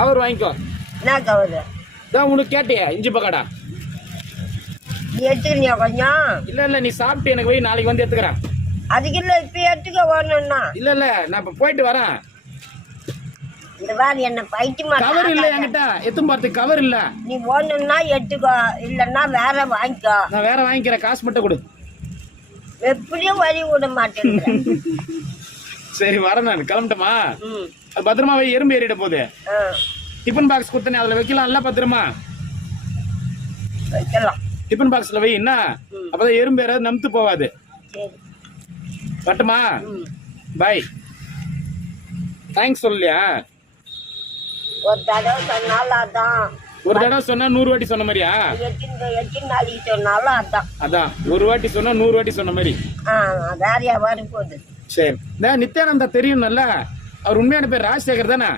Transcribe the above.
Cover வாங்கிக்கோ. என்ன cover? இதான் உனக்கு கேட்டியா இஞ்சி பக்காடா. நீ எடுத்துக்கிறியா கொஞ்சம்? இல்ல இல்ல நீ சாப்பிட்டு எனக்கு போய் நாளைக்கு வந்து எடுத்துக்கிறேன். அதுக்கு இல்லை இப்போ எடுத்துக்க வரணும்னா இல்ல இல்ல நான் இப்ப போயிட்டு வரேன். இந்த மாதிரி என்ன பைத்தியமா கவர் இல்ல என்கிட்ட எத்தும் போறதுக்கு கவர் இல்ல. நீ ஒண்ணுன்னா எடுத்துக்கோ இல்லைன்னா வேற வாங்கிக்கோ. நான் வேற வாங்கிக்கிறேன் காசு மட்டும் கொடு. எப்படியும் வழி விட மாட்டேங்கிறேன் சரி வரேன் நான். கிளம்பட்டுமா? பத்திரமா போய் எறும்பு ஏறிட போகுது. ஆ. டிஃபன் பாக்ஸ் கொடுத்தனே அதுல வைக்கலாம்ல பத்திரமா? வைக்கலாம். டிஃபன் பாக்ஸ்ல வை என்ன? அப்பதான் எறும்பு ஏறாது நம்புத்து போவாது. வரட்டுமா? பாய் தேங்க்ஸ் சொல்லியா ஒரு தடவை சொன்னாலும் அதான். ஒரு தடவை சொன்னா நூறு வாட்டி சொன்ன மாதிரியா? சொன்னாலும் அதான். அதான். ஒரு வாட்டி சொன்னா நூறு வாட்டி சொன்ன மாதிரி. வேறையா வரப்போகுது. சரி இந்த நித்யானந்தா தெரியும் அவர் உண்மையான பேர் ராஜசேகர் தானே?